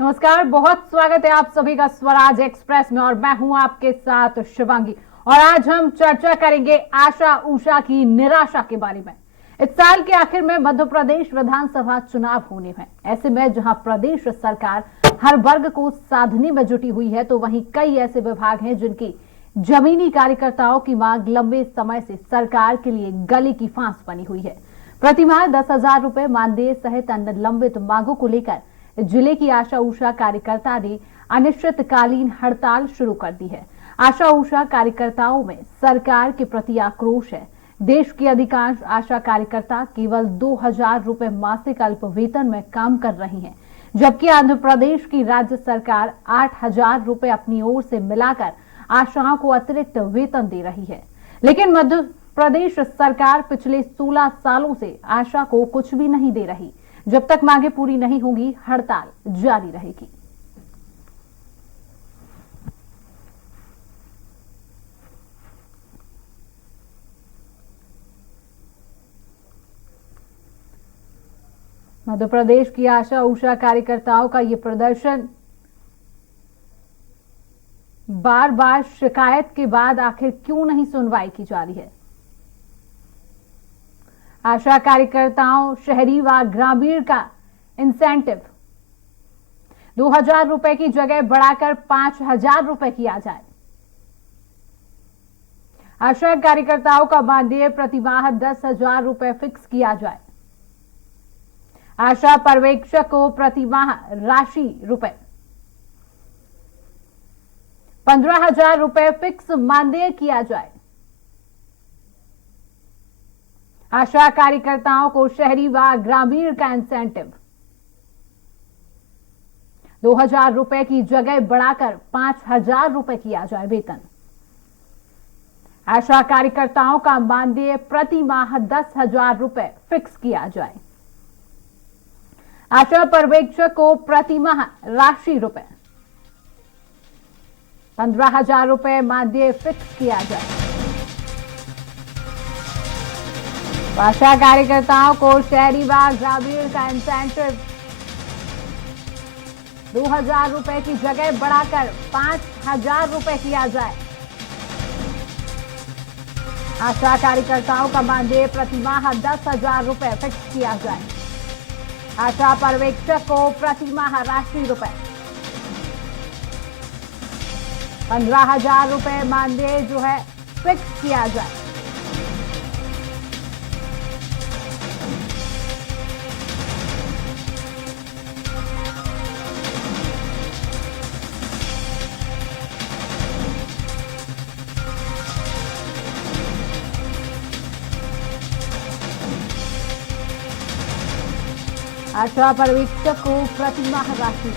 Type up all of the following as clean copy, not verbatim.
नमस्कार, बहुत स्वागत है आप सभी का स्वराज एक्सप्रेस में और मैं हूं आपके साथ शिवांगी। और आज हम चर्चा करेंगे आशा उषा की निराशा के बारे में। इस साल के आखिर में मध्य प्रदेश विधानसभा चुनाव होने हैं। ऐसे में जहां प्रदेश सरकार हर वर्ग को साधने में जुटी हुई है, तो वहीं कई ऐसे विभाग हैं जिनकी जमीनी कार्यकर्ताओं की मांग लंबे समय से सरकार के लिए गले की फांस बनी हुई है। प्रतिमाह 10,000 रुपए मानदेय सहित अन्य लंबित मांगों को लेकर जिले की आशा उषा कार्यकर्ता ने अनिश्चितकालीन हड़ताल शुरू कर दी है। आशा उषा कार्यकर्ताओं में सरकार के प्रति आक्रोश है। देश की अधिकांश आशा कार्यकर्ता केवल 2,000 रुपए मासिक अल्प वेतन में काम कर रही हैं, जबकि आंध्र प्रदेश की राज्य सरकार 8,000 रुपए अपनी ओर से मिलाकर आशाओं को अतिरिक्त वेतन दे रही है। लेकिन मध्य प्रदेश सरकार पिछले 16 सालों से आशा को कुछ भी नहीं दे रही। जब तक मांगे पूरी नहीं होंगी, हड़ताल जारी रहेगी। मध्य प्रदेश की आशा उषा कार्यकर्ताओं का ये प्रदर्शन बार बार शिकायत के बाद आखिर क्यों नहीं सुनवाई की जा रही है। आशा कार्यकर्ताओं शहरी व ग्रामीण का इंसेंटिव 2,000 रुपए की जगह बढ़ाकर 5,000 रुपए किया जाए। आशा कार्यकर्ताओं का मानदेय प्रतिमाह 10,000 रुपए फिक्स किया जाए। आशा पर्यवेक्षक को प्रतिमाह राशि रुपए 15,000 रुपए फिक्स मानदेय किया जाए। आशा कार्यकर्ताओं को शहरी व ग्रामीण का इंसेंटिव 2,000 रुपए की जगह बढ़ाकर 5,000 रुपए किया जाए वेतन। आशा कार्यकर्ताओं का मानदेय प्रति माह 10,000 रुपए फिक्स किया जाए। आशा पर्यवेक्षक को प्रति माह राशि रुपए 15,000 रुपए मानदेय फिक्स किया जाए। आशा कार्यकर्ताओं को शहरी व ग्रामीण का इंसेंटिव 2,000 रुपए की जगह बढ़ाकर 5,000 रुपए किया जाए। आशा कार्यकर्ताओं का मानदेय प्रतिमाह 10,000 रुपए फिक्स किया जाए। आशा पर्यवेक्षक को प्रतिमाह राशि रुपए 15,000 रुपए मानदेय जो है फिक्स किया जाए। आशा पर्यवेक्षक को प्रतिमाह राशि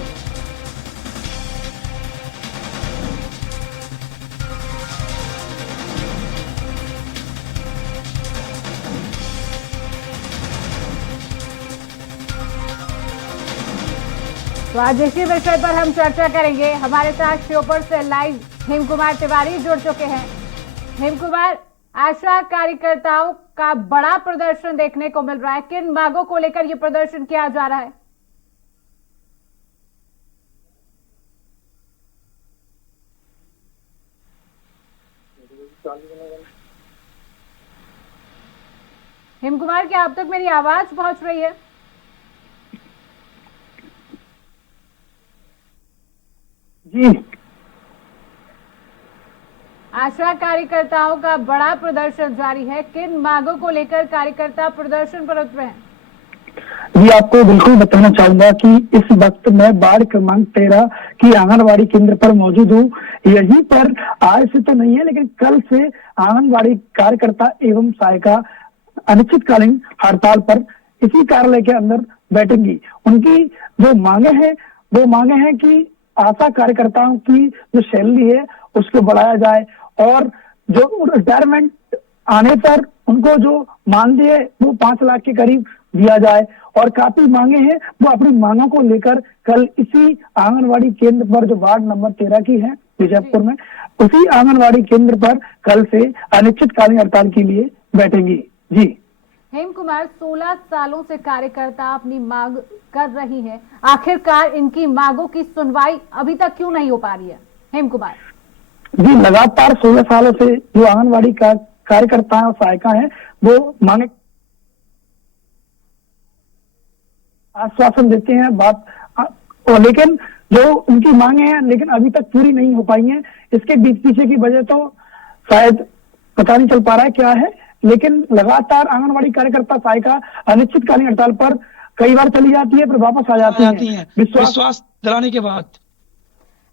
तो आज इसी विषय पर हम चर्चा करेंगे। हमारे साथ शो पर से लाइव हेम कुमार तिवारी जुड़ चुके हैं। हेम कुमार, आशा कार्यकर्ताओं का बड़ा प्रदर्शन देखने को मिल रहा है। किन मांगों को लेकर यह प्रदर्शन किया जा रहा है? हेम कुमार, क्या अब तक मेरी आवाज पहुंच रही है? जी, आशा कार्यकर्ताओं का बड़ा प्रदर्शन जारी है। किन मांगों को लेकर कार्यकर्ता प्रदर्शन पर उतरे हैं? जी, आपको बिल्कुल बताना चाहूंगा कि इस वक्त मैं वार्ड क्रमांक 13 की आंगनबाड़ी केंद्र पर मौजूद हूँ। यहीं पर आज से तो नहीं है, लेकिन कल से आंगनबाड़ी कार्यकर्ता एवं सहायिका अनिश्चितकालीन हड़ताल पर इसी कार्यालय के अंदर बैठेंगी। उनकी जो मांगे हैं कि आशा कार्यकर्ताओं की जो सैलरी है उसको बढ़ाया जाए और जो रिटायरमेंट आने पर उनको जो मानदेय वो 5 लाख के करीब दिया जाए। और काफी मांगे हैं, वो अपनी मांगों को लेकर कल इसी आंगनबाड़ी केंद्र पर, जो वार्ड नंबर 13 की है बीजापुर में, उसी आंगनबाड़ी केंद्र पर कल से अनिश्चितकालीन हड़ताल के लिए बैठेंगी। जी, हेम कुमार, 16 सालों से कार्यकर्ता अपनी मांग कर रही है, आखिरकार इनकी मांगों की सुनवाई अभी तक क्यों नहीं हो पा रही है? हेम कुमार जी, लगातार 16 सालों से जो आंगनबाड़ी का कार्यकर्ता है और सहायिका है, वो मांगे आश्वासन देते हैं बात, और लेकिन जो उनकी मांगे हैं लेकिन अभी तक पूरी नहीं हो पाई हैं। इसके बीच पीछे की वजह तो शायद पता नहीं चल पा रहा है क्या है, लेकिन लगातार आंगनबाड़ी कार्यकर्ता सहायिका अनिश्चितकालीन हड़ताल पर कई बार चली जाती है, फिर वापस आ जाती है विश्वास दिलाने के बाद।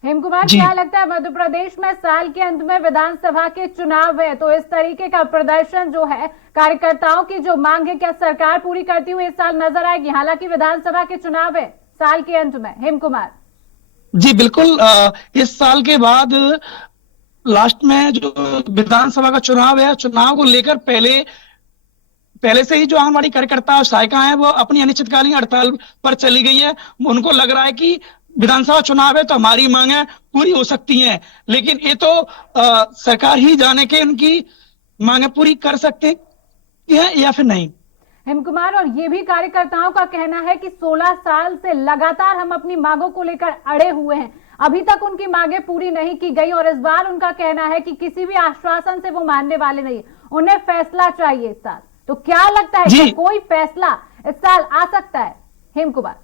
हेम कुमार, क्या लगता है मध्य प्रदेश में साल के अंत में विधानसभा के चुनाव है, तो इस तरीके का प्रदर्शन जो है, कार्यकर्ताओं की जो मांग है, क्या सरकार पूरी करती हुई इस साल नजर आएगी? हालांकि विधानसभा के चुनाव है साल के अंत में। हेम कुमार जी बिल्कुल, इस साल के बाद लास्ट में जो विधानसभा का चुनाव है, चुनाव को लेकर पहले से ही जो आंगनबाड़ी कार्यकर्ता और सहायिका हैं वो अपनी अनिश्चितकालीन हड़ताल पर चली गई है। उनको लग रहा है कि विधानसभा चुनाव है तो हमारी मांगें पूरी हो सकती हैं, लेकिन ये तो सरकार ही जाने के उनकी मांगें पूरी कर सकते हैं या फिर नहीं। हेम कुमार, और ये भी कार्यकर्ताओं का कहना है कि 16 साल से लगातार हम अपनी मांगों को लेकर अड़े हुए हैं, अभी तक उनकी मांगें पूरी नहीं की गई, और इस बार उनका कहना है कि किसी भी आश्वासन से वो मानने वाले नहीं, उन्हें फैसला चाहिए इस साल। तो क्या लगता है कि कोई फैसला इस साल आ सकता है? हेम कुमार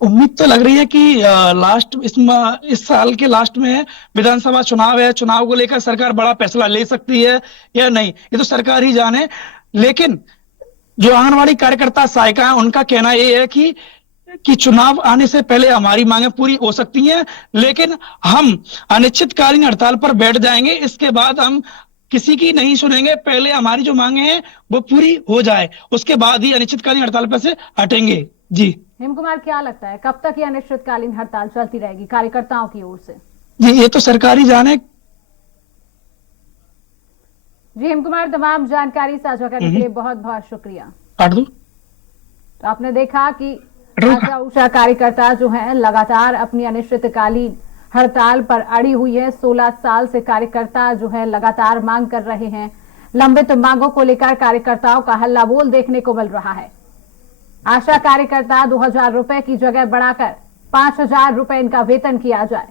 उम्मीद तो लग रही है कि इस साल के लास्ट में विधानसभा चुनाव है, चुनाव को लेकर सरकार बड़ा फैसला ले सकती है या नहीं, ये तो सरकार ही जाने। लेकिन जो आंगनबाड़ी कार्यकर्ता सहायिका है उनका कहना ये है कि चुनाव आने से पहले हमारी मांगें पूरी हो सकती हैं, लेकिन हम अनिश्चितकालीन हड़ताल पर बैठ जाएंगे, इसके बाद हम किसी की नहीं सुनेंगे, पहले हमारी जो मांगे हैं वो पूरी हो जाए, उसके बाद ही अनिश्चितकालीन हड़ताल पर से हटेंगे। जी हेम कुमार, क्या लगता है कब तक ये अनिश्चितकालीन हड़ताल चलती रहेगी कार्यकर्ताओं की ओर से? जी ये तो सरकार ही जाने। जी हेम कुमार, तमाम जानकारी साझा करने के लिए बहुत बहुत शुक्रिया। तो आपने देखा कि आशा उषा कार्यकर्ता जो है लगातार अपनी अनिश्चितकालीन हड़ताल पर अड़ी हुई है। 16 साल से कार्यकर्ता जो है लगातार मांग कर रहे हैं। लंबित मांगों को लेकर कार्यकर्ताओं का हल्ला बोल देखने को मिल रहा है। आशा कार्यकर्ता 2000 रुपए की जगह बढ़ाकर 5000 रुपए इनका वेतन किया जाए।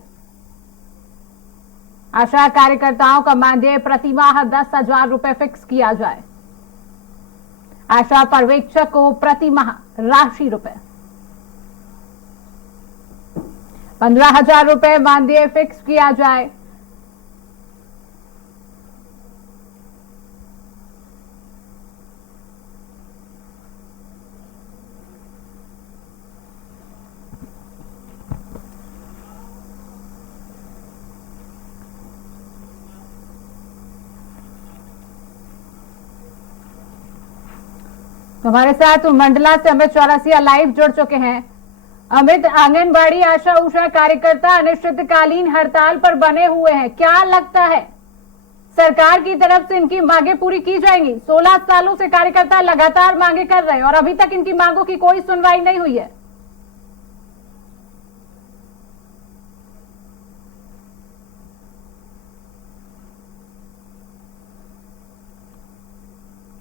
आशा कार्यकर्ताओं का मानदेय प्रतिमाह 10,000 रुपए फिक्स किया जाए। आशा पर्यवेक्षक को प्रतिमाह राशि रुपए 15,000 रुपए मानदेय फिक्स किया जाए। हमारे साथ मंडला से अमित चौरसिया लाइव जुड़ चुके हैं। अमित, आंगनबाड़ी आशा उषा कार्यकर्ता अनिश्चितकालीन हड़ताल पर बने हुए हैं, क्या लगता है सरकार की तरफ से इनकी मांगे पूरी की जाएंगी? 16 सालों से कार्यकर्ता लगातार मांगे कर रहे हैं और अभी तक इनकी मांगों की कोई सुनवाई नहीं हुई है।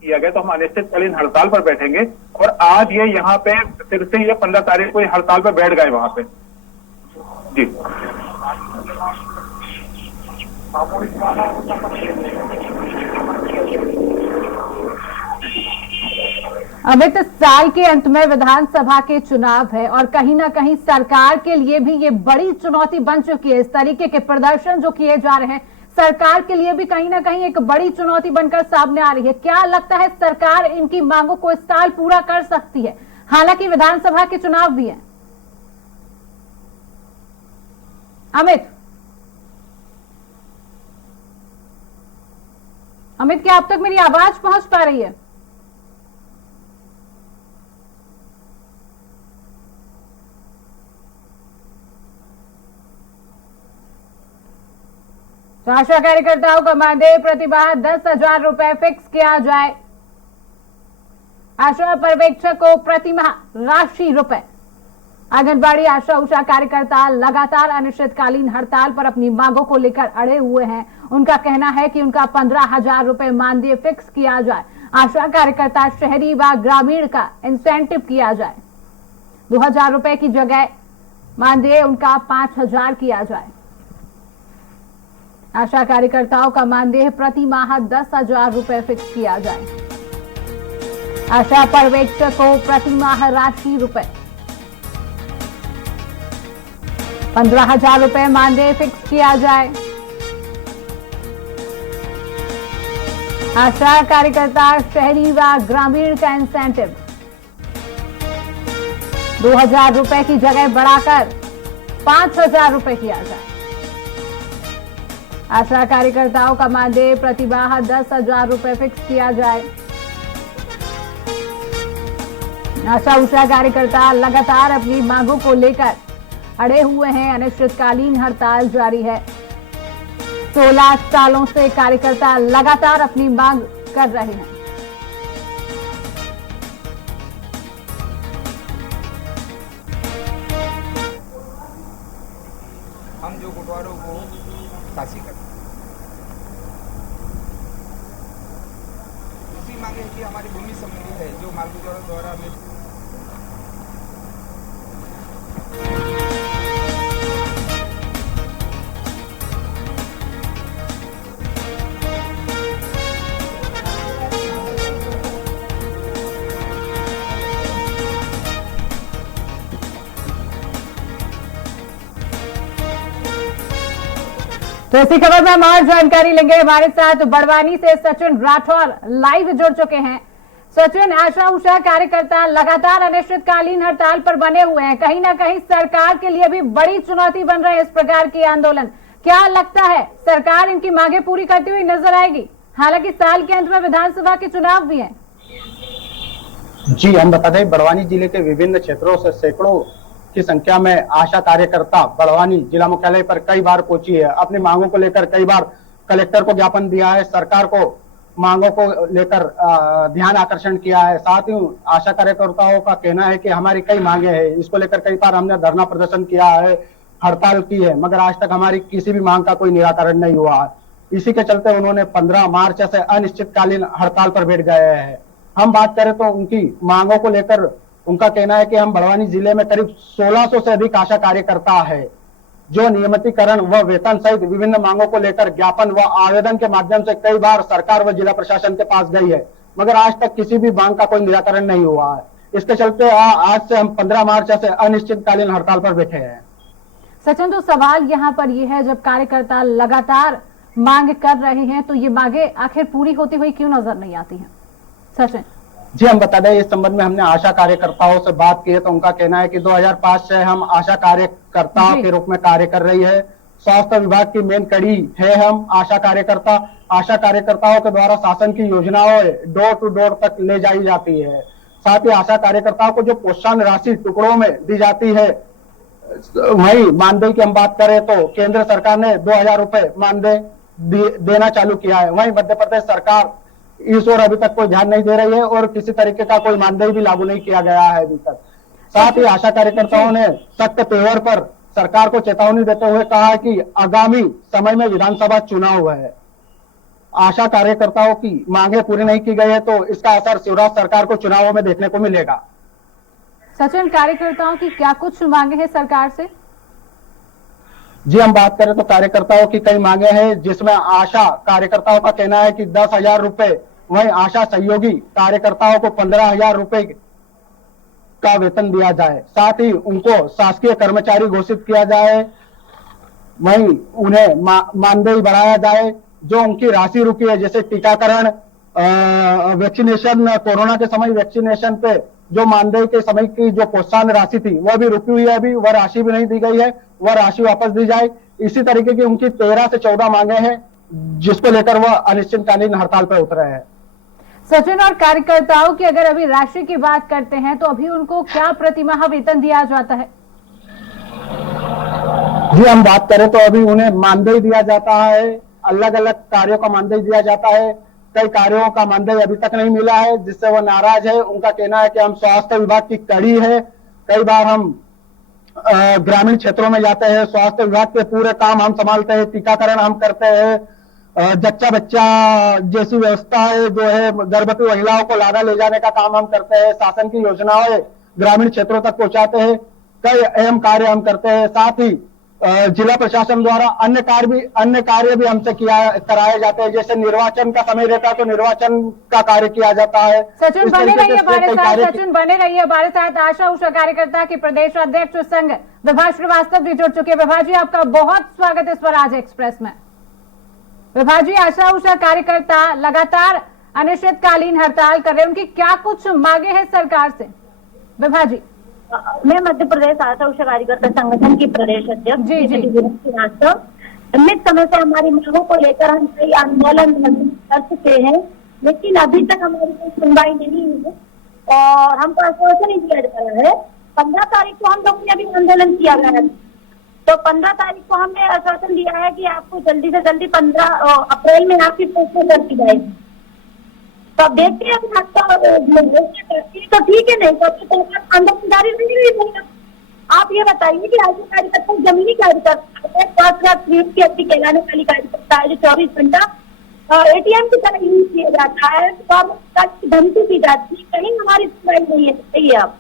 किया गया तो हम अनिश्चितकालीन हड़ताल पर बैठेंगे, और आज ये यहाँ पे फिर से ये 15 तारीख को हड़ताल पर बैठ गए वहां पे। जी अमित, साल के अंत में विधानसभा के चुनाव है और कहीं ना कहीं सरकार के लिए भी ये बड़ी चुनौती बन चुकी है। इस तरीके के प्रदर्शन जो किए जा रहे हैं सरकार के लिए भी कहीं ना कहीं एक बड़ी चुनौती बनकर सामने आ रही है। क्या लगता है सरकार इनकी मांगों को इस साल पूरा कर सकती है? हालांकि विधानसभा के चुनाव भी है। अमित, क्या अब तक मेरी आवाज पहुंच पा रही है? तो आशा कार्यकर्ताओं का मानदेय प्रतिमाह 10,000 रुपए फिक्स किया जाए। आशा पर्यवेक्षक को प्रतिमाह राशि रुपए। आंगनबाड़ी आशा उषा कार्यकर्ता लगातार अनिश्चितकालीन हड़ताल पर अपनी मांगों को लेकर अड़े हुए हैं। उनका कहना है कि उनका 15,000 रुपए मानदेय फिक्स किया जाए। आशा कार्यकर्ता शहरी व ग्रामीण का इंसेंटिव किया जाए। 2000 रुपए की जगह मानदेय उनका 5000 किया जाए। आशा कार्यकर्ताओं का मानदेय प्रति माह 10,000 रुपए फिक्स किया जाए। आशा पर्यवेक्षक को प्रति माह राशि रुपए 15,000 रुपए मानदेय फिक्स किया जाए। आशा कार्यकर्ता शहरी व ग्रामीण का इंसेंटिव 2000 रुपए की जगह बढ़ाकर 5,000 रुपए किया जाए। आशा कार्यकर्ताओं का मानदेय प्रति माह 10,000 रुपए फिक्स किया जाए। आशा उषा कार्यकर्ता लगातार अपनी मांगों को लेकर अड़े हुए हैं। अनिश्चितकालीन हड़ताल जारी है। 16 सालों से कार्यकर्ता लगातार अपनी मांग कर रहे हैं। हम जो गुटवारों को फांसी कर दूसरी मांग है कि हमारी भूमि संबंधी है जो मालगुजारों द्वारा हमें तो इसी खबर में हम और जानकारी लेंगे। हमारे साथ बड़वानी से सचिन राठौर लाइव जुड़ चुके हैं। सचिन, आशा उषा कार्यकर्ता लगातार अनिश्चितकालीन हड़ताल पर बने हुए हैं। कहीं ना कहीं सरकार के लिए भी बड़ी चुनौती बन रहे हैं इस प्रकार की आंदोलन। क्या लगता है सरकार इनकी मांगे पूरी करती हुई नजर आएगी? हालांकि साल के अंत में विधानसभा के चुनाव भी हैं। जी, हम बता दें बड़वानी जिले के विभिन्न क्षेत्रों से सैकड़ों की संख्या में आशा कार्यकर्ता बड़वानी जिला मुख्यालय पर कई बार पहुंची है। अपनी मांगों को लेकर कई बार कलेक्टर को ज्ञापन दिया है, सरकार को मांगों को लेकर ध्यान आकर्षण किया है। साथ ही आशा कार्यकर्ताओं का कहना है कि हमारी कई मांगे हैं, इसको लेकर कई बार हमने धरना प्रदर्शन किया है, हड़ताल की है, मगर आज तक हमारी किसी भी मांग का कोई निराकरण नहीं हुआ है। इसी के चलते उन्होंने 15 मार्च से अनिश्चितकालीन हड़ताल पर बैठ गए हैं। हम बात करें तो उनकी मांगों को लेकर उनका कहना है कि हम बड़वानी जिले में करीब 1600 से अधिक आशा कार्यकर्ता है जो नियमितीकरण व वेतन सहित विभिन्न मांगों को लेकर ज्ञापन व आवेदन के माध्यम से कई बार सरकार व जिला प्रशासन के पास गई है, मगर आज तक किसी भी मांग का कोई निराकरण नहीं हुआ है। इसके चलते आज से हम 15 मार्च से अनिश्चितकालीन हड़ताल पर बैठे हैं। सचिन, तो सवाल यहाँ पर यह है, जब कार्यकर्ता लगातार मांग कर रहे हैं तो ये मांगे आखिर पूरी होती हुई क्यों नजर नहीं आती है? सचिन जी, हम बता दें इस संबंध में हमने आशा कार्यकर्ताओं से बात की है तो उनका कहना है कि 2005 से हम आशा कार्यकर्ताओं के रूप में कार्य कर रही है। स्वास्थ्य विभाग की मेन कड़ी है हम आशा कार्यकर्ता। आशा कार्यकर्ताओं के द्वारा शासन की योजनाओं डोर टू डोर तक ले जाई जाती है। साथ ही आशा कार्यकर्ताओं को जो प्रोत्साहन राशि टुकड़ों में दी जाती है, वही मानदेय की हम बात करें तो केंद्र सरकार ने 2000 रुपए मानदेय देना चालू किया है। वहीं मध्य प्रदेश सरकार इस ओर अभी तक कोई ध्यान नहीं दे रही है और किसी तरीके का कोई मानदेय भी लागू नहीं किया गया है अभी तक। साथ ही आशा कार्यकर्ताओं ने सख्त तेवर पर सरकार को चेतावनी देते हुए कहा है कि आगामी समय में विधानसभा चुनाव है, आशा कार्यकर्ताओं की मांगे पूरी नहीं की गई है तो इसका असर शिवराज सरकार को चुनावों में देखने को मिलेगा। सचिन, कार्यकर्ताओं की क्या कुछ मांगे हैं सरकार से? जी, हम बात करें तो कार्यकर्ताओं की कई मांगे हैं, जिसमें आशा कार्यकर्ताओं का कहना है कि 10,000 रुपए, वहीं आशा सहयोगी कार्यकर्ताओं को 15,000 रुपए का वेतन दिया जाए। साथ ही उनको शासकीय कर्मचारी घोषित किया जाए, वहीं उन्हें मानदेय बढ़ाया जाए। जो उनकी राशि रुकी है, जैसे टीकाकरण, वैक्सीनेशन, कोरोना के समय वैक्सीनेशन पे जो मानदेय के समय की जो प्रोत्साहन राशि थी वह भी रुकी हुई है, अभी वह राशि भी नहीं दी गई है, वह राशि वापस दी जाए। इसी तरीके की उनकी 13 से 14 मांगे हैं, जिसको लेकर वह अनिश्चितकालीन हड़ताल पर उतरे हैं। सचिन, और कार्यकर्ताओं की अगर अभी राशि की बात करते हैं तो अभी उनको क्या प्रतिमाह वेतन दिया जाता है? जी, हम बात करें तो अभी उन्हें मानदेय दिया जाता है, अलग अलग कार्यों का मानदेय दिया जाता है। कई कार्यों का मानदेय अभी तक नहीं मिला है, जिससे वह नाराज है। उनका कहना है कि हम स्वास्थ्य विभाग की कड़ी है, कई बार हम ग्रामीण क्षेत्रों में जाते हैं, स्वास्थ्य विभाग के पूरे काम हम संभालते हैं, टीकाकरण हम करते हैं, जच्चा बच्चा जैसी व्यवस्थाएं जो है गर्भवती महिलाओं को लाना ले जाने का काम हम करते हैं, शासन की योजनाएं ग्रामीण क्षेत्रों तक पहुंचाते हैं, कई अहम कार्य हम करते हैं। साथ ही जिला प्रशासन द्वारा अन्य कार्य भी हमसे कराए जाते हैं, जैसे निर्वाचन का समय रहता है तो निर्वाचन का कार्य किया जाता है। सचिन इस बने तरीके रहिए से हमारे कई साथ, कार्य सचिन बने रहिए हमारे साथ। आशा उषा कार्यकर्ता की प्रदेश अध्यक्ष संघ विभा श्रीवास्तव भी जुड़ चुके हैं। विभा जी, आपका बहुत स्वागत है स्वराज एक्सप्रेस में। विभा जी, आशा उषा कार्यकर्ता लगातार अनिश्चितकालीन हड़ताल कर रहे हैं, उनकी क्या कुछ मांगे हैं सरकार से? विभा जी। मैं मध्य प्रदेश आशा उषा कार्यकर्ता संगठन की प्रदेश अध्यक्ष जी, जी। श्रीवास्तव। लंबित समय से हमारी मांगों को लेकर हम कई आंदोलन कर चुके हैं, लेकिन अभी तक हमारी कोई सुनवाई नहीं हुई और हमको आश्वासन नहीं दिया जा रहा है। 15 तारीख को हम लोगों ने अभी आंदोलन किया गया है, तो 15 तारीख को हमने आश्वासन दिया है कि आपको जल्दी से जल्दी 15 अप्रैल में आपकी पोस्टिंग कर दी जाएगी। तो अब देखते हैं तो ठीक है, नहीं तो आंदोलन जारी नहीं। आप ये बताइए कि आज कार्यकर्ता जमीनी कार्यकर्ता की कहलाने वाली कार्यकर्ता है जो 24 घंटा एटीएम की तरह यूज किया जाता है, तो धमकी दी जाती है, कहीं हमारी सुनवाई नहीं है। बताइए आप।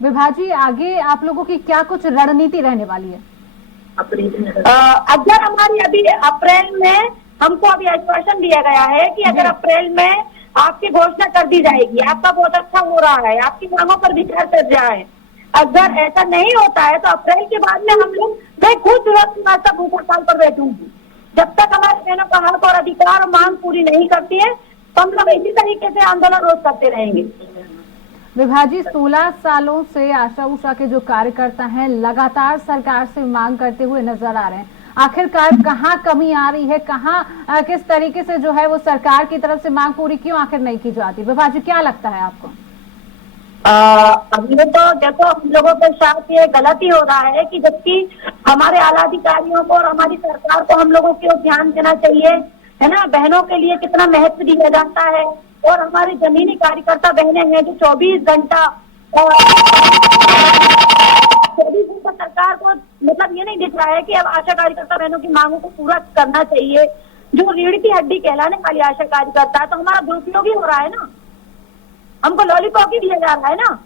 विभा जी, आगे आप लोगों की क्या कुछ रणनीति रहने वाली है? अगर हमारी अभी अप्रैल में हमको अभी आश्वासन दिया गया है कि अगर अप्रैल में आपकी घोषणा कर दी जाएगी, आपका बहुत अच्छा हो रहा है, आपकी मांगों पर विचार कर रहा है। अगर ऐसा नहीं होता है तो अप्रैल के बाद में हम लोग, मैं खुद भूख हड़ताल पर बैठूंगी जब तक हमारे बहनों का हक और अधिकार और मांग पूरी नहीं करती है, तो हम लोग इसी तरीके से आंदोलन रोज करते रहेंगे। विभा जी, 16 सालों से आशा उषा के जो कार्यकर्ता हैं लगातार सरकार से मांग करते हुए नजर आ रहे हैं। आखिरकार कहाँ कमी आ रही है, कहाँ किस तरीके से जो है वो सरकार की तरफ से मांग पूरी क्यों आखिर नहीं की जाती? विभा जी, क्या लगता है आपको? अभी तो देखो, हम लोगों के साथ ये गलती हो रहा है कि जबकि हमारे आला अधिकारियों को और हमारी सरकार को हम लोगों को ध्यान देना चाहिए, है ना, बहनों के लिए कितना महत्व दिया जाता है। और हमारी जमीनी कार्यकर्ता बहनें हैं जो 24 घंटा सरकार को मतलब ये नहीं दिख रहा है कि अब आशा कार्यकर्ता बहनों की मांगों को पूरा करना चाहिए। जो रीढ़ की हड्डी कहलाने वाली आशा कार्यकर्ता है, तो हमारा दुरुपयोग ही हो रहा है ना, हमको लॉलीपॉप ही दिया जा रहा है ना।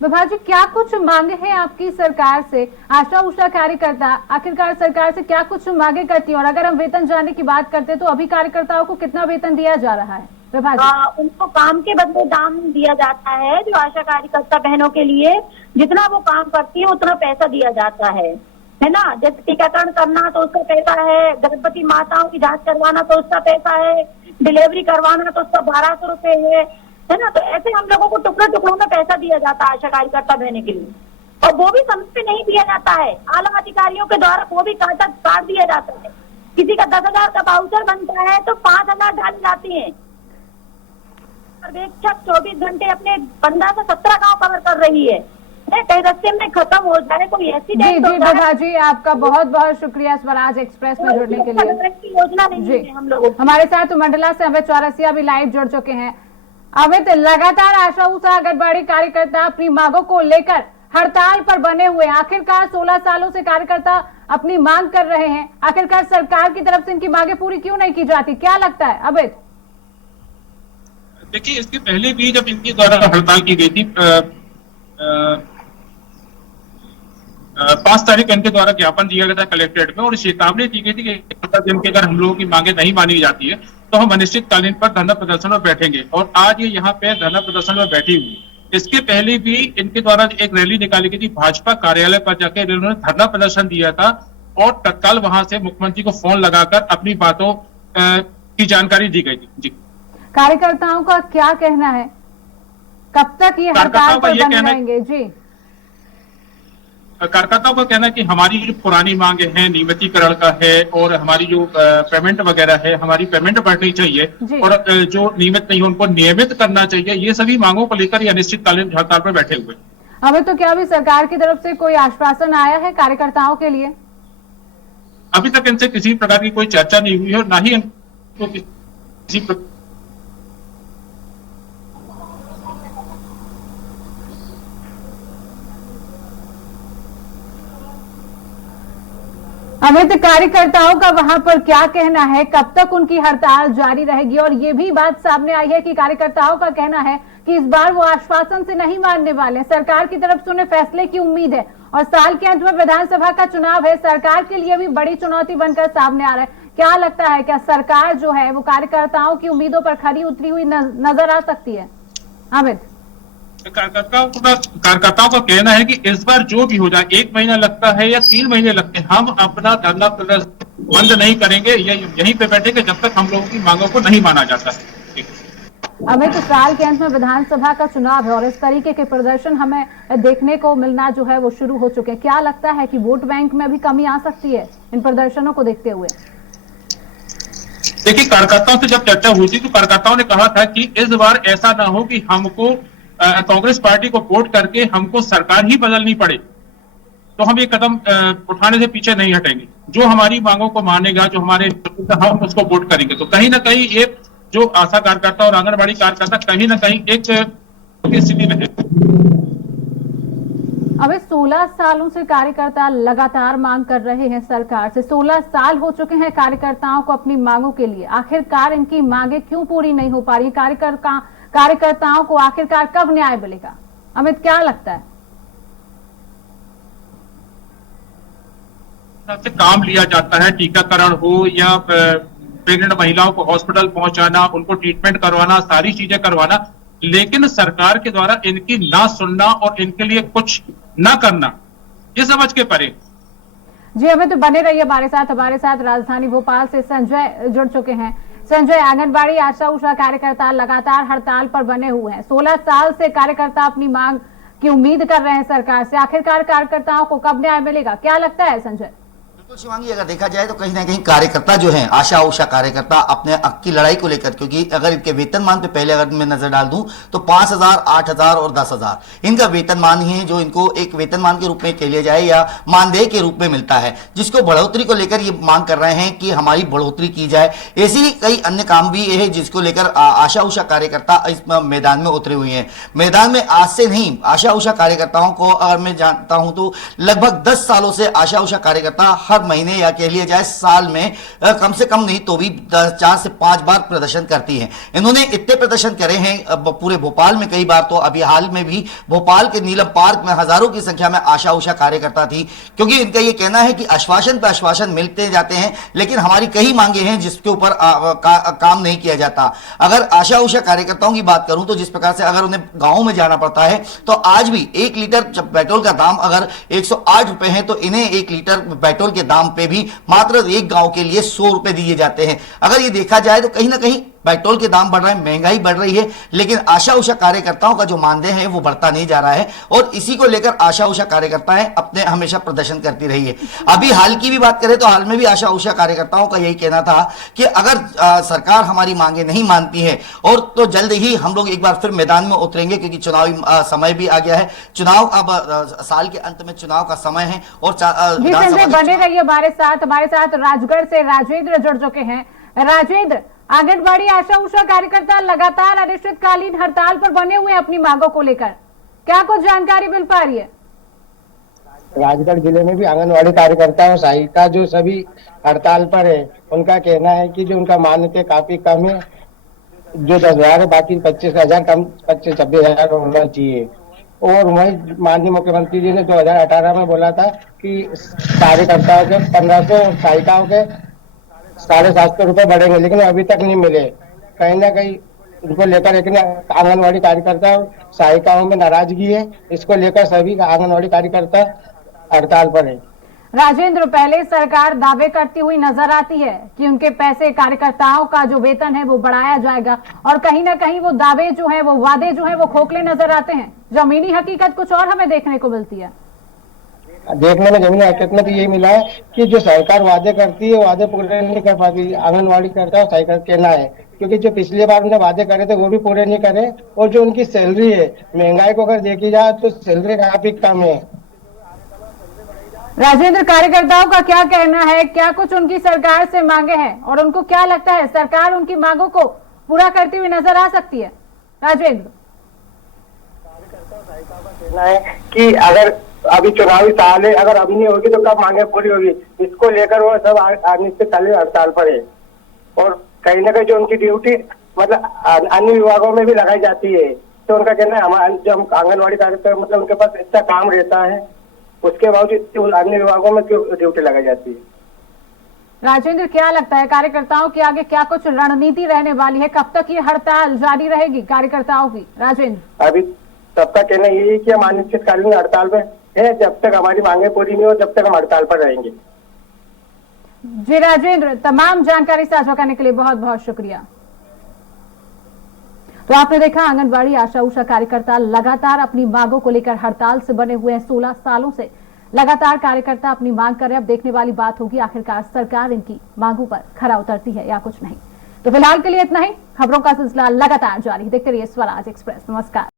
विभा जी, क्या कुछ मांगे हैं आपकी सरकार से? आशा उषा कार्यकर्ता आखिरकार सरकार से क्या कुछ मांगे करती है? और अगर हम वेतन जानने की बात करते हैं तो अभी कार्यकर्ताओं को कितना वेतन दिया जा रहा है? विभा जी, उनको काम के बदले दाम दिया जाता है। जो आशा कार्यकर्ता बहनों के लिए जितना वो काम करती है उतना पैसा दिया जाता है ना। जैसे टीकाकरण करना तो उसका पैसा है, गर्भवती माताओं की जांच करवाना तो उसका पैसा है, डिलीवरी करवाना तो उसका 1200 रुपए है ना। तो ऐसे हम लोगों को टुकड़े टुकड़ों में पैसा दिया जाता है आशा कार्यकर्ता बहने के लिए, और वो भी समय पे नहीं दिया जाता है। आला अधिकारियों के द्वारा वो भी काट दिया जाता है। किसी का 10,000 का वाउचर बनता है तो 5,000 डाली जाती है। पर्यवेक्षक 24 घंटे अपने 15 से 17 गाँव कवर कर रही है, कई रास्ते में खत्म हो जाए, कोई एक्सीडेंट हो जाए। विभा जी, आपका बहुत बहुत शुक्रिया स्वराज एक्सप्रेस में जुड़ने के लिए। योजना नहीं है हम लोगों। हमारे साथ मंडला से अमित चौरसिया भी लाइव जुड़ चुके हैं। अमित, लगातार आशा उषा आंगनबाड़ी कार्यकर्ता अपनी मांगों को लेकर हड़ताल पर बने हुए, आखिरकार 16 सालों से कार्यकर्ता अपनी मांग कर रहे हैं, आखिरकार सरकार की तरफ से इनकी मांगे पूरी क्यों नहीं की जाती? क्या लगता है अमित? देखिए, इसके पहले भी जब इनके द्वारा हड़ताल की गई थी 5 तारीख को इनके द्वारा ज्ञापन दिया गया था कलेक्ट्रेट में और चेतावनी दी गई थी कि 15 दिन के अगर हम लोगों की मांगे नहीं मानी जाती है तो हम अनिश्चितकालीन पर धरना प्रदर्शन में बैठेंगे। और आज ये यहाँ पे धरना प्रदर्शन में बैठी हुई। इसके पहले भी इनके द्वारा एक रैली निकाली गई थी, भाजपा कार्यालय पर जाकर इन्होंने धरना प्रदर्शन दिया था और तत्काल वहां से मुख्यमंत्री को फोन लगाकर अपनी बातों की जानकारी दी गई थी। जी, कार्यकर्ताओं का क्या कहना है, कब तक ये हड़ताल पर बने रहेंगे? जी, कार्यकर्ताओं का कहना है कि हमारी जो पुरानी मांगे हैं नियमितीकरण का है और हमारी जो पेमेंट वगैरह है, हमारी पेमेंट बढ़नी चाहिए और जो नियमित नहीं है उनको नियमित करना चाहिए। ये सभी मांगों को लेकर ये अनिश्चितकालीन हड़ताल पर बैठे हुए। अभी तो क्या अभी सरकार की तरफ से कोई आश्वासन आया है कार्यकर्ताओं के लिए? अभी तक इनसे किसी प्रकार की कोई चर्चा नहीं हुई है और ना ही इनको किसी अमित, कार्यकर्ताओं का वहां पर क्या कहना है, कब तक उनकी हड़ताल जारी रहेगी? और ये भी बात सामने आई है कि कार्यकर्ताओं का कहना है कि इस बार वो आश्वासन से नहीं मानने वाले, सरकार की तरफ से उन्हें फैसले की उम्मीद है और साल के अंत में विधानसभा का चुनाव है, सरकार के लिए भी बड़ी चुनौती बनकर सामने आ रहा है। क्या लगता है, क्या सरकार जो है वो कार्यकर्ताओं की उम्मीदों पर खरी उतरी हुई नजर आ सकती है? अमित, कार्यकर्ताओं का कहना है कि इस बार जो भी हो जाए, 1 महीना लगता है या 3 महीने लगते हैं, हम अपना धरना प्रदर्शन बंद नहीं करेंगे, यहीं पे बैठेंगे जब तक हम लोगों की मांगों को नहीं माना जाता है। अमित, साल के अंत में विधानसभा का चुनाव है और इस तरीके के प्रदर्शन हमें देखने को मिलना जो है वो शुरू हो चुके हैं। क्या लगता है कि वोट बैंक में भी कमी आ सकती है इन प्रदर्शनों को देखते हुए? देखिए, कार्यकर्ताओं से जब चर्चा हुई थी तो कार्यकर्ताओं ने कहा था कि इस बार ऐसा ना हो कि हमको कांग्रेस पार्टी को वोट करके हमको सरकार ही बदलनी पड़े, तो हम ये कदम उठाने से पीछे नहीं हटेंगे। जो हमारी मांगों को मानेगा, जो हमारे हम उसको वोट करेंगे। तो कहीं ना कहीं ये जो आशा कार्यकर्ता और आंगनबाड़ी कार्यकर्ता कहीं ना कहीं एक स्थिति में है। अब 16 सालों से कार्यकर्ता लगातार मांग कर रहे हैं सरकार से। 16 साल हो चुके हैं कार्यकर्ताओं को अपनी मांगों के लिए। आखिरकार इनकी मांगे क्यों पूरी नहीं हो पा रही? कार्यकर्ताओं को आखिरकार कब न्याय मिलेगा? अमित, क्या लगता है? से काम लिया जाता है, टीकाकरण हो या प्रेग्नेंट महिलाओं को हॉस्पिटल पहुंचाना, उनको ट्रीटमेंट करवाना, सारी चीजें करवाना, लेकिन सरकार के द्वारा इनकी ना सुनना और इनके लिए कुछ ना करना, ये समझ के परे। जी अमित, तो बने रहिए हमारे साथ राजधानी भोपाल से संजय जुड़ चुके हैं। संजय, आंगनबाड़ी आशा उषा कार्यकर्ता लगातार हड़ताल पर बने हुए हैं। 16 साल से कार्यकर्ता अपनी मांग की उम्मीद कर रहे हैं सरकार से। आखिरकार कार्यकर्ताओं को कब न्याय मिलेगा? क्या लगता है संजय? बिल्कुल शिवांगी, अगर देखा जाए तो कहीं ना कहीं कार्यकर्ता जो हैं, आशा उषा कार्यकर्ता अपने हक की लड़ाई को लेकर, क्योंकि अगर इनके वेतनमान पे पहले अगर मैं नजर डाल दूं तो 5,000, 8,000 और 10,000 इनका वेतनमान ही है, जो इनको एक वेतनमान के रूप में कह लिया जाए या मानदेय के रूप में मिलता है, जिसको बढ़ोतरी को लेकर ये मांग कर रहे हैं कि हमारी बढ़ोतरी की जाए। ऐसे ही कई अन्य काम भी है जिसको लेकर आशा उषा कार्यकर्ता इस मैदान में उतरे हुए हैं। मैदान में आज से नहीं, आशा उषा कार्यकर्ताओं को अगर मैं जानता हूं तो लगभग 10 सालों से आशा उषा कार्यकर्ता हर महीने या कह लिया जाए साल में कम से कम नहीं तो भी 4 से 5 बार प्रदर्शन करती हैं। इन्होंने इतने प्रदर्शन करे हैं पूरे भोपाल में, कई बार तो अभी हाल में भी भोपाल के नीलम पार्क में हजारों की संख्या में आशा उषा कार्यकर्ता थी, क्योंकि इनका यह कहना है कि आश्वासन पर आश्वासन मिलते जाते हैं लेकिन हमारी कई मांगे हैं जिसके ऊपर काम नहीं किया जाता। अगर आशा उषा कार्यकर्ताओं की बात करूं तो जिस प्रकार से अगर उन्हें गांवों में जाना पड़ता है तो आज भी 1 लीटर पेट्रोल का दाम अगर 108 रुपए है तो इन्हें 1 लीटर पेट्रोल के दाम पे भी मात्र एक गांव के लिए 100 रुपए दिए जाते हैं। अगर ये देखा जाए तो कहीं ना कहीं पेट्रोल के दाम बढ़ रहे हैं, महंगाई बढ़ रही है, लेकिन आशा उषा कार्यकर्ताओं का जो मानदेय है वो बढ़ता नहीं जा रहा है और इसी को लेकर आशा उषा कार्यकर्ताएं अपने हमेशा प्रदर्शन करती रही है। अभी हाल की भी बात करें तो हाल में भी आशा उषा कार्यकर्ताओं का यही कहना था कि अगर सरकार हमारी मांगे नहीं मानती है और तो जल्द ही हम लोग एक बार फिर मैदान में उतरेंगे, क्योंकि चुनावी समय भी आ गया है। चुनाव अब साल के अंत में चुनाव का समय है और बने रहिए हमारे साथ राजगढ़ से राजेंद्र जुड़ चुके हैं। राजेंद्र, आंगनबाड़ी आशा उषा कार्यकर्ता लगातार अनिश्चितकालीन हड़ताल पर बने हुए हैं अपनी मांगों को लेकर, क्या कुछ जानकारी मिल पा रही है? राजगढ़ जिले में भी आंगनबाड़ी कार्यकर्ता और सहायिका जो सभी हड़ताल पर है, उनका कहना है कि जो उनका मानदेय काफी कम है, जो 10,000 है बाकी 25,000 कम 25-26,000 होना चाहिए। और वही माननीय मुख्यमंत्री जी ने 2018 में बोला था कि कार्यकर्ताओं के 1,500 और सहायिकाओं के 750 रुपए बढ़ेंगे, लेकिन अभी तक नहीं मिले। कहीं ना कहीं उनको लेकर एक आंगनबाड़ी कार्यकर्ता सहायिकाओं में नाराजगी है, इसको लेकर सभी आंगनबाड़ी कार्यकर्ता हड़ताल पर है। राजेंद्र, पहले सरकार दावे करती हुई नजर आती है कि उनके पैसे, कार्यकर्ताओं का जो वेतन है वो बढ़ाया जाएगा, और कहीं ना कहीं वो दावे जो है, वो वादे जो है वो खोखले नजर आते हैं। जमीनी हकीकत कुछ और हमें देखने को मिलती है। देखने में जमीनी हकीकत में तो यही मिला है कि जो सरकार वादे करती है वादे पूरे नहीं कर पाती। आंगनबाड़ी करता है सहायिका कहना है, क्योंकि जो पिछली बार उन्होंने वादे करे थे वो भी पूरे नहीं करे, और जो उनकी सैलरी है, महंगाई को अगर देखी जाए तो सैलरी काफी कम है। राजेंद्र, कार्यकर्ताओं का क्या कहना है, क्या कुछ उनकी सरकार से मांगे हैं और उनको क्या लगता है सरकार उनकी मांगों को पूरा करती हुई नजर आ सकती है? राजेंद्र, कहना है कि अगर अभी चुनावी साल है, अगर अभी नहीं होगी तो कब मांगे पूरी होगी, इसको लेकर वो सब अनिश्चितकालीन हड़ताल पर है। और कहीं ना कहीं जो उनकी ड्यूटी मतलब अन्य विभागों में भी लगाई जाती है, तो उनका कहना है हमारे जो हम आंगनबाड़ी कार्यकर्ता मतलब उनके पास इतना काम रहता है, उसके बावजूद अन्य विभागों में क्यों ड्यूटी लगाई जाती है। राजेंद्र, क्या लगता है कार्यकर्ताओं के आगे क्या कुछ रणनीति रहने वाली है? कब तक ये हड़ताल जारी रहेगी कार्यकर्ताओं की? राजेंद्र, अभी सबका कहना यही है कि हम अनिश्चितकालीन हड़ताल पे है, जब तक हमारी मांगे पूरी नहीं हो तब तक हम हड़ताल पर रहेंगे। जी राजेंद्र, तमाम जानकारी साझा करने के लिए बहुत बहुत शुक्रिया। तो आपने देखा, आंगनबाड़ी आशा उषा कार्यकर्ता लगातार अपनी मांगों को लेकर हड़ताल से बने हुए हैं। 16 सालों से लगातार कार्यकर्ता अपनी मांग कर रहे हैं। अब देखने वाली बात होगी आखिरकार सरकार इनकी मांगों पर खरा उतरती है या कुछ नहीं। तो फिलहाल के लिए इतना ही। खबरों का सिलसिला लगातार जारी, देखते रहिए स्वराज एक्सप्रेस। नमस्कार।